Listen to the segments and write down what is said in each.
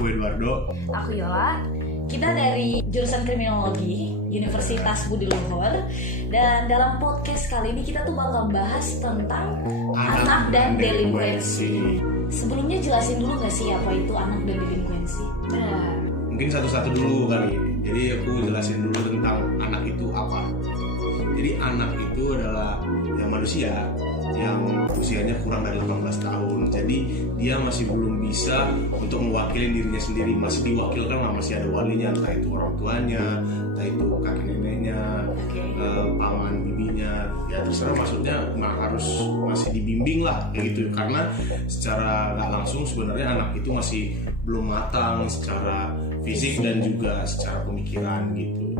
Aku Eduardo. Aku Yola. Kita dari jurusan Kriminologi Universitas Budi Luhur. Dan dalam podcast kali ini kita tuh bakal bahas tentang anak dan delinkuensi. Sebelumnya jelasin dulu gak sih apa itu anak dan delinkuensi? Benar. Mungkin satu-satu dulu kali. Jadi aku jelasin dulu tentang anak itu apa. Jadi anak itu adalah manusia yang usianya kurang dari 18 tahun. Jadi dia masih belum bisa untuk mewakili dirinya sendiri. Masih diwakilkan lah, masih ada walinya, entah itu orang tuanya, entah itu kakek neneknya, paman bibinya. Ya terserah, maksudnya harus masih dibimbing lah kayak gitu. Karena secara nggak langsung sebenarnya anak itu masih belum matang secara fisik dan juga secara pemikiran gitu.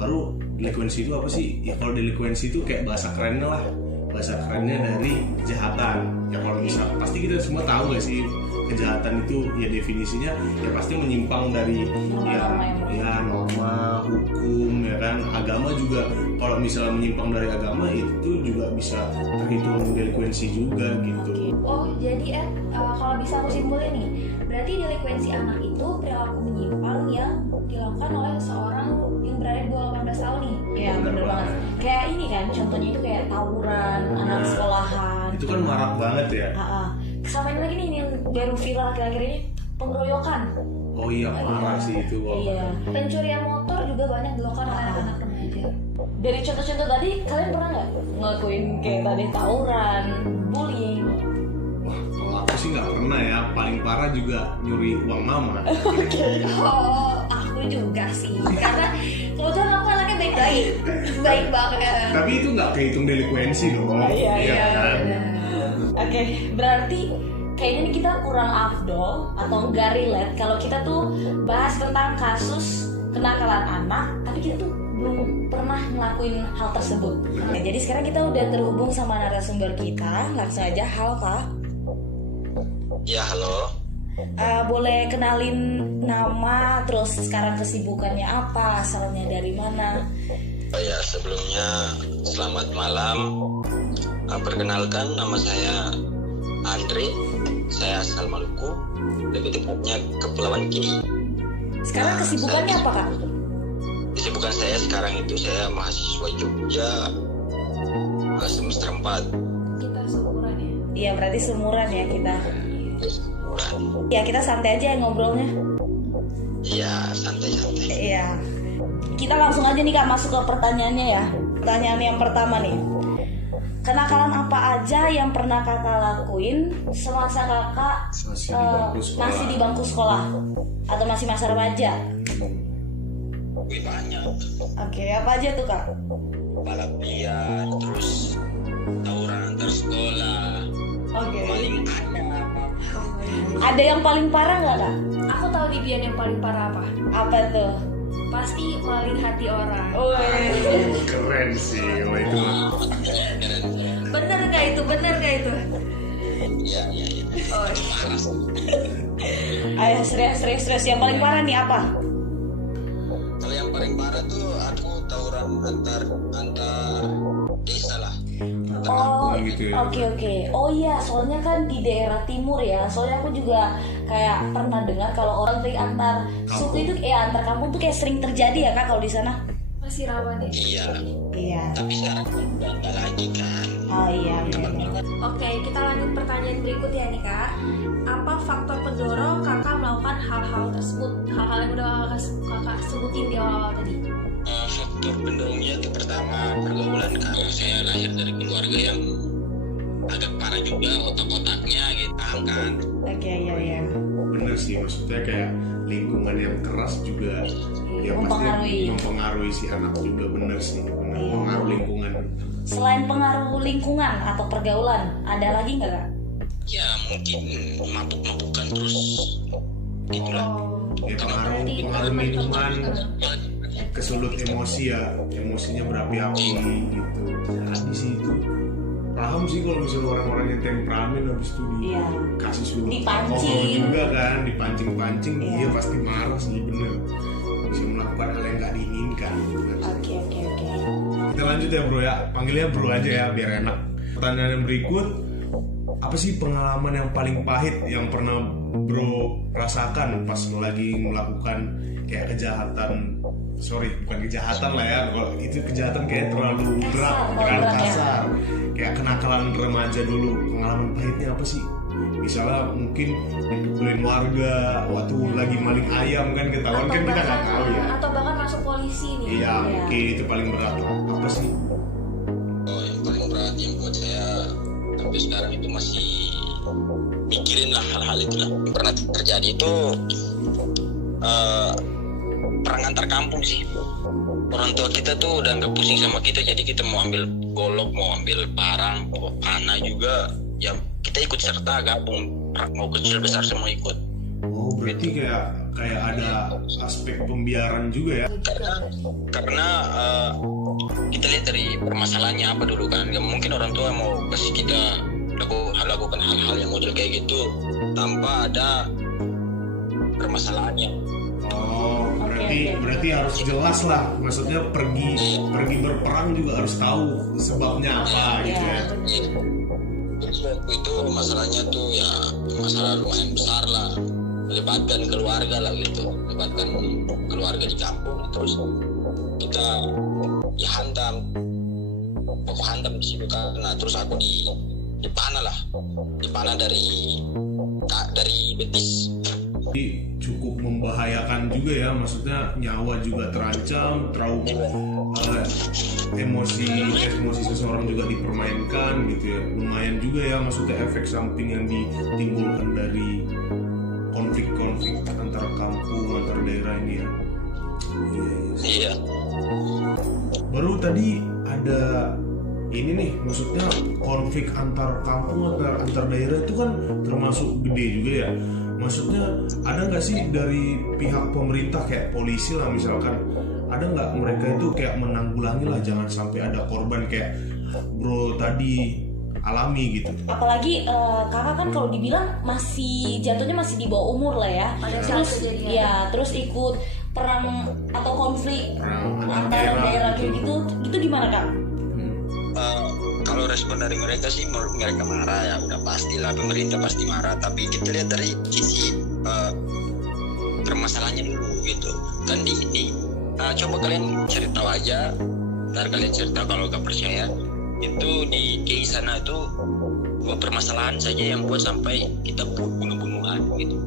Baru delinkuensi itu apa sih? Ya kalau delinkuensi itu kayak bahasa kerennya lah. Bahasa kerennya dari kejahatan. Ya kalau misal pasti kita semua tahu gak sih kejahatan itu ya definisinya ya pasti menyimpang dari norma, hukum ya kan, agama juga. Kalau misalnya menyimpang dari agama itu juga bisa terhitung delinkuensi juga gitu. Oh jadi kalau bisa aku simpulin nih, berarti delinkuensi anak itu perilaku menyimpang yang dilakukan oleh seseorang yang berada di bawah 18 tahun nih. Iya benar banget. Kayak ini kan contohnya itu kayak tawuran anak sekolahan. Itu kan marak banget ya. Sama ini lagi nih yang baru viral akhir-akhir ini, pengeroyokan. Oh iya parah sih itu. Iya. Pencurian motor juga banyak dilakukan oleh anak-anak remaja. Dari contoh-contoh tadi kalian pernah nggak ngelakuin kayak tadi tawuran, bullying? Wah kalau aku sih nggak pernah ya. Paling parah juga nyuri uang mama. Oh aku juga sih. Karena kebetulan aku anaknya baik banget. Tapi itu nggak kehitung delinkuensi dong. Iya kan? Oke, berarti kayaknya nih kita kurang afdol atau nggak relate kalau kita tuh bahas tentang kasus kenakalan anak, tapi kita tuh belum pernah ngelakuin hal tersebut. Nah, jadi sekarang kita udah terhubung sama narasumber kita, langsung aja. Halo Kak. Ya halo. Boleh kenalin nama, terus sekarang kesibukannya apa, asalnya dari mana? Oh ya, sebelumnya selamat malam. Perkenalkan, nama saya Andre. Saya asal Maluku, lebih tepatnya Kepulauan Kini. Sekarang kesibukannya apa Kak? Kesibukan saya sekarang itu saya mahasiswa Jogja semester 4. Kita seumuran ya? Iya berarti seumuran ya kita. Seumuran. Ya kita santai aja ngobrolnya. Iya santai-santai. Iya. Kita langsung aja nih Kak masuk ke pertanyaannya ya. Pertanyaan yang pertama nih. Kenakalan apa aja yang pernah Kakak lakuin semasa Kakak masih di bangku sekolah atau masih masa remaja? Wih banyak. Oke, apa aja tuh Kak? Balapan, terus tawuran antar sekolah. Oke. Maling Ada yang paling parah nggak Kak? Aku tahu nih Bian yang paling parah apa? Apa tuh? Pasti maling hati orang. Keren sih kalau itu. Bener gak itu? Iya. Oh. Ayo serius. Yang paling parah nih apa? Kalau yang paling parah tuh aku tawuran antar desa lah. Oh, gitu ya. oke. Oh iya, soalnya kan di daerah timur ya. Soalnya aku juga kayak pernah dengar kalau orang antar suku itu antar kampung tuh kayak sering terjadi ya Kak kalau di sana. Masih rawan ya? Iya. Tapi sekarang udah enggak lagi kan. Oh iya. Oke, kita lanjut pertanyaan berikutnya nih Kak. Apa faktor pendorong Kakak melakukan hal-hal tersebut? Hal-hal yang udah Kakak sebutin di awal tadi. Faktor pendorongnya itu pertama pergaulan, karena saya lahir dari keluarga yang agak parah juga otak-otaknya gitu kan. Oke, iya. Bener sih, maksudnya kayak lingkungan yang keras juga ya pasti mempengaruhi si anak juga. Bener sih, pengaruh lingkungan. Selain pengaruh lingkungan atau pergaulan, ada lagi nggak Kak? Ya mungkin mabuk-mabukan terus gitulah. Ya pengaruh lingkungan, kesulut emosi ya, emosinya berapi-api gitu. Jadi sih itu paham sih kalau misalnya orang-orang yang temperamen habis itu dikasih sulut alkohol juga kan, dipancing-pancing, dia pasti marah sih, bener. Bisa melakukan hal yang nggak diinginkan. Oke. Kita lanjut ya bro ya, panggilnya bro aja ya biar enak. Pertanyaan yang berikut, apa sih pengalaman yang paling pahit yang pernah bro rasakan pas lagi melakukan kayak kejahatan, bukan kejahatan lah ya, kalau itu kejahatan kayak terlalu berat, terlalu kasar, kayak kenakalan remaja dulu, pengalaman pahitnya apa sih? Misalnya mungkin dipukulin warga waktu lagi maling ayam kan, ketahuan kan kita nggak tahu ya, atau bahkan masuk polisi nih. iya mungkin itu paling berat lah. Apa sih? Oh, yang paling berat yang buat saya sampai sekarang itu masih mikirin lah hal-hal itulah. Yang pernah terjadi itu perang antar kampung sih. Orang tua kita tuh udah nggak pusing sama kita, jadi kita mau ambil golok, mau ambil parang, mau panah juga, ya kita ikut serta gabung, mau kecil besar semua ikut. Oh berarti kayak ada aspek pembiaran juga ya? Karena kita lihat dari permasalahannya apa dulu kan, nggak mungkin orang tua mau kasih kita lakukan hal-hal yang model kayak gitu tanpa ada permasalahannya. Oh berarti harus jelas lah, maksudnya pergi berperang juga harus tahu sebabnya apa gitu ya. Terus waktu itu masalahnya tuh ya masalah lumayan besar lah, melibatkan keluarga lah gitu, melibatkan keluarga di kampung. Terus kita pokok hantam di situ kan. Nah terus aku dipanah dari betis. Jadi cukup membahayakan juga ya, maksudnya nyawa juga terancam, emosi seseorang juga dipermainkan gitu ya. Lumayan juga ya, maksudnya efek samping yang ditimbulkan dari konflik-konflik antar kampung, antar daerah ini ya. Iya. Baru tadi ada ini nih, maksudnya konflik antar kampung, antar daerah itu kan termasuk gede juga ya. Maksudnya ada nggak sih dari pihak pemerintah kayak polisi lah misalkan, ada nggak mereka itu kayak menanggulangi lah jangan sampai ada korban kayak bro tadi alami gitu? Apalagi kakak kan kalau dibilang jatuhnya masih di bawah umur lah ya. Terus ikut perang atau konflik antar daerah kayak gitu, itu gimana kak? Kalau respon dari mereka sih, mereka marah ya, udah pastilah pemerintah pasti marah. Tapi kita lihat dari sisi permasalahannya dulu gitu. Kan coba kalian cari tahu aja, ntar kalian cerita kalau gak percaya. Itu di sana itu dua permasalahan saja yang buat sampai kita bunuh-bunuhan gitu.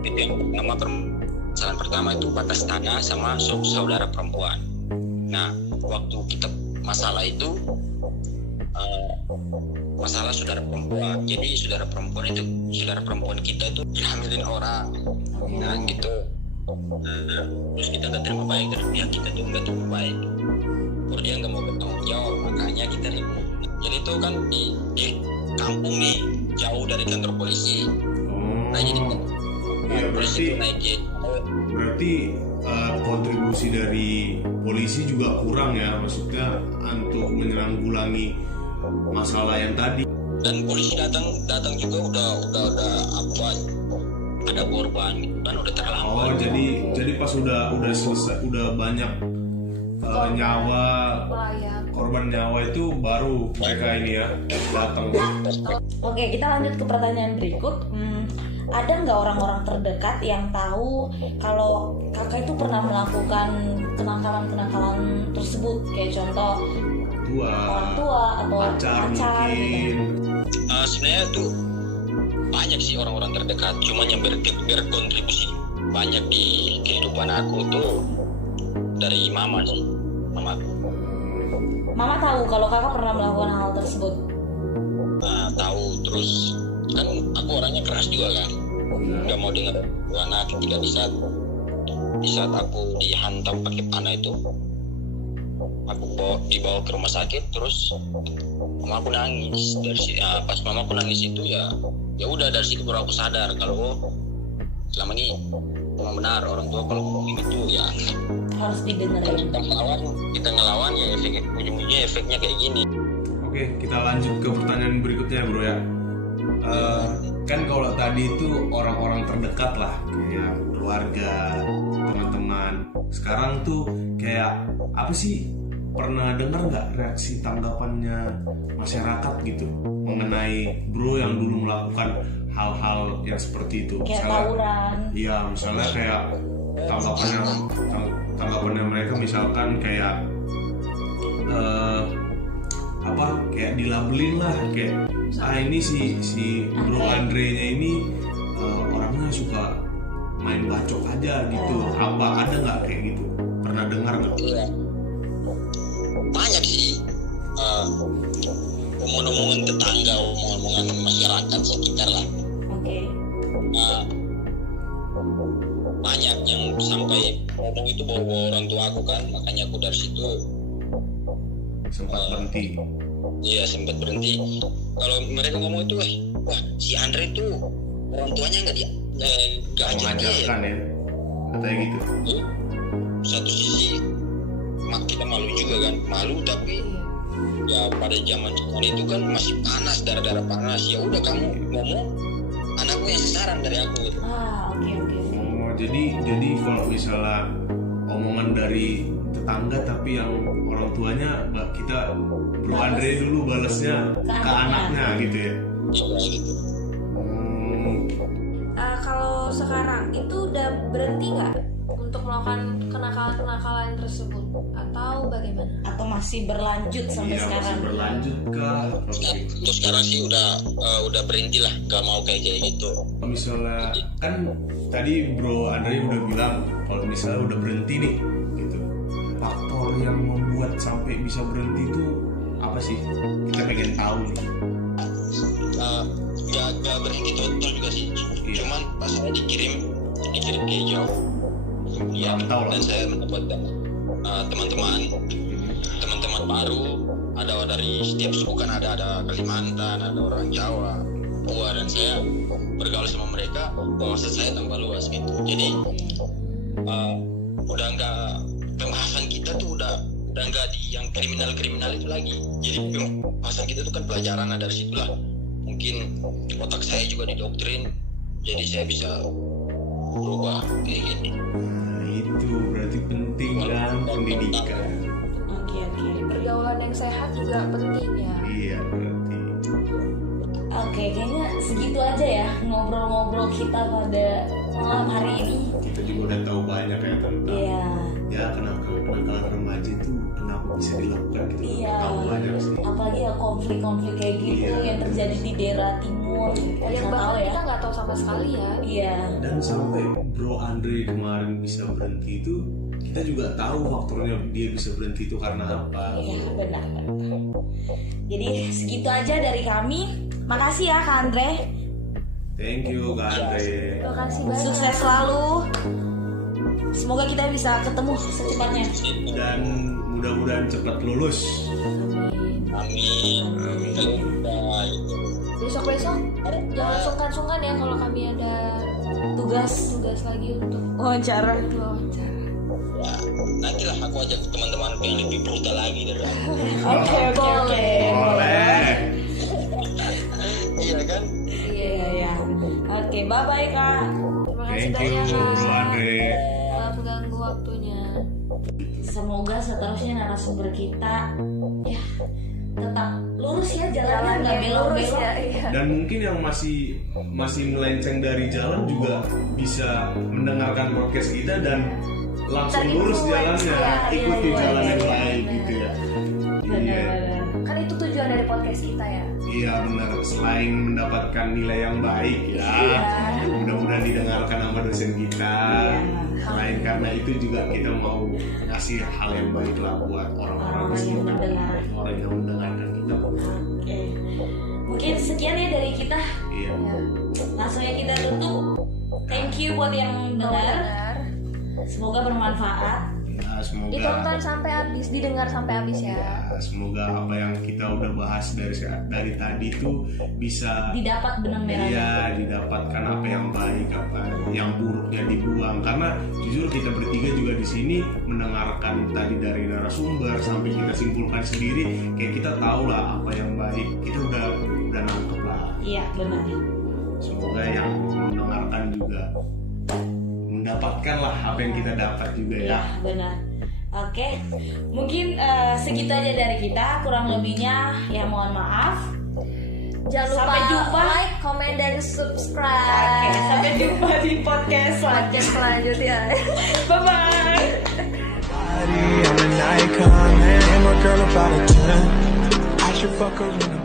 Itu yang permasalahan pertama itu batas tanah sama saudara perempuan. Nah waktu kita masalah itu masalah saudara perempuan. Jadi saudara perempuan kita itu dihamilin orang. Nah gitu. Terus kita nggak terima baik, dari pihak kita tuh nggak terima baik. Terus dia nggak mau bertanggung jawab, makanya kita ribut. Jadi itu kan di kampung nih, jauh dari kantor polisi. Nah jadi ya, berarti kontribusi dari polisi juga kurang ya, maksudnya untuk menanggulangi masalah yang tadi. Dan polisi datang juga udah ada korban gitu kan, udah terlambat. Oh jadi pas udah selesai, udah banyak korban nyawa itu baru mereka ini ya datang. Oke, kita lanjut ke pertanyaan berikut. Ada nggak orang-orang terdekat yang tahu kalau kakak itu pernah melakukan kenakalan tersebut, kayak contoh orang tua atau pacar mungkin? Sebenarnya tuh banyak sih orang-orang terdekat, cuman yang berkontribusi banyak di kehidupan aku tuh dari mama sih, mamaku. Mama tahu kalau kakak pernah melakukan hal tersebut? Tahu, terus kan aku orangnya keras juga kan, nggak mau dengar anak. Ketika di saat aku dihantam pakai panah itu, aku dibawa ke rumah sakit, terus mama aku nangis. Pas mama aku nangis itu ya udah, dari situ baru aku sadar kalau selama ini memang benar orang tua kalau ngomong itu ya harus didengerin. Kita ngelawan ya ujung-ujungnya efeknya kayak gini. Oke, kita lanjut ke pertanyaan berikutnya bro ya. Kan kalau tadi itu orang-orang terdekat lah, kayak keluarga, teman-teman. Sekarang tuh kayak apa sih pernah dengar nggak reaksi tanggapannya masyarakat gitu mengenai bro yang dulu melakukan hal-hal yang seperti itu? Kayak Misalnya, tawuran. iya, misalnya kayak tanggapannya mereka misalkan kayak kayak dilabelin lah, kayak ini si bro Andre-nya ini orangnya suka main bacok aja gitu. Apa ada nggak kayak gitu? Pernah dengar nggak? Iya. Banyak sih omongan-omongan tetangga, omongan-omongan masyarakat sekitar lah. Oke. Banyak yang sampai ngomong itu bawa orang tua aku kan, makanya aku dari situ Sempat berhenti. iya sempat berhenti. Kalau mereka ngomong itu, wah si Andre itu orang tuanya nggak ajak dia ya. Mengajarkan ya, katanya gitu. Satu sisi kita malu juga kan, malu tapi ya pada zaman sekarang itu kan masih panas, darah-darah panas. Ya udah kamu ngomong, anakku yang sasaran dari aku gitu. Oke. Oh, jadi kalau misalnya omongan dari tetangga tapi yang orang tuanya kita bro Andre dulu balesnya ke anaknya gitu ya. Iya gitu. Kalau sekarang itu udah berhenti nggak untuk melakukan kenakalan-kenakalan tersebut atau bagaimana? Atau masih berlanjut sampai Iya, sekarang? masih berlanjut kah? Terus sekarang sih udah berhenti lah, gak mau kayak gitu. Misalnya kan tadi bro Andre udah bilang kalau misalnya udah berhenti nih gitu, faktor yang membuat sampai bisa berhenti itu apa sih? Kita pengen tahu nih. Gak berhenti total juga sih. Iya. Cuman pas saya dikirim ke jauh ya, Tahu lah. dan saya mendapatkan teman-teman baru, ada dari setiap suku kan, ada Kalimantan, ada orang Jawa, Papua, dan saya bergaul sama mereka, wawasan saya tambah luas gitu. Jadi udah nggak, pembahasan kita tuh udah nggak di yang kriminal itu lagi. Jadi pembahasan kita tuh kan pelajaran, nah dari situlah mungkin otak saya juga didoktrin, jadi saya bisa berubah kayak gini. Nah, itu berarti penting kan pendidikan. Oke. Pergaulan yang sehat juga penting ya. Iya berarti. Oke, kayaknya segitu aja ya ngobrol-ngobrol kita pada malam hari ini. Kita juga udah tahu banyak ya tentang Iya. kenakalan remaja itu kenapa bisa dilakukan, kita Iya. tahu banyak sih. Apalagi ya konflik-konflik kayak gitu Iya. yang terjadi di daerah timur. Yang Nggak tahu bahkan ya. kita nggak tahu sama sekali ya. Iya. Dan sampai bro Andre kemarin bisa berhenti itu, kita juga tahu faktornya dia bisa berhenti itu karena apa. Iya, benar. Jadi segitu aja dari kami. Makasih ya Kak Andre. Thank you Kak Andre. Terima kasih banyak. Sukses selalu. Semoga kita bisa ketemu secepatnya. Dan mudah-mudahan cepat lulus. Amin. Nah, itu. Besok jangan sungkan-sungkan ya kalau kami ada Tugas tugas lagi untuk wawancara. wawancara. Ya, nantilah aku ajak teman-teman yang lebih brutal lagi dari aku. Oke. Boleh. Iya kan? Iya. Oke, bye-bye Kak. Terima kasih Thank you banyak bro Kak. Andre. Telah mengganggu waktunya. Semoga seterusnya narasumber kita ya tetap lurus ya jalannya, nggak belok-belok. Iya. Dan mungkin yang masih melenceng dari jalan juga bisa mendengarkan podcast kita dan langsung Tadi lurus influence, jalannya, ya, ikuti iya, jalan yang iya, lain gitu ya. Iya, Benar-benar. Kan itu tujuan dari podcast kita ya. iya benar. Selain mendapatkan nilai yang baik ya, mudah-mudahan didengarkan sama dosen kita. Selain karena itu juga kita mau ngasih hal yang baik lah buat orang-orang di Orang yang sekitar, mendengar. orang yang mendengarkan kita. Oke. Mungkin sekian ya dari kita. Iya. Langsung ya kita tutup. Thank you buat yang dengar. Benar. Semoga bermanfaat. Ya, semoga Ditonton sampai habis, didengar sampai habis ya. ya, semoga apa yang kita udah bahas dari tadi itu bisa Didapat benang merahnya. iya didapatkan apa yang baik, apa yang buruknya dibuang. Karena jujur kita bertiga juga di sini mendengarkan tadi dari narasumber sampai kita simpulkan sendiri, kayak kita tahu lah apa yang baik, kita udah nangkep lah. Iya, benar. Semoga yang mendengarkan juga mendapatkan lah apa yang kita dapat juga ya. Iya, benar. Oke, mungkin segitu aja dari kita. Kurang lebihnya ya mohon maaf. Jangan lupa Sampai jumpa. like, comment, dan subscribe. Oke, sampai jumpa di podcast selanjutnya. Bye bye. I'm an icon, man. I'm a girl about a 10. I should fuck her in a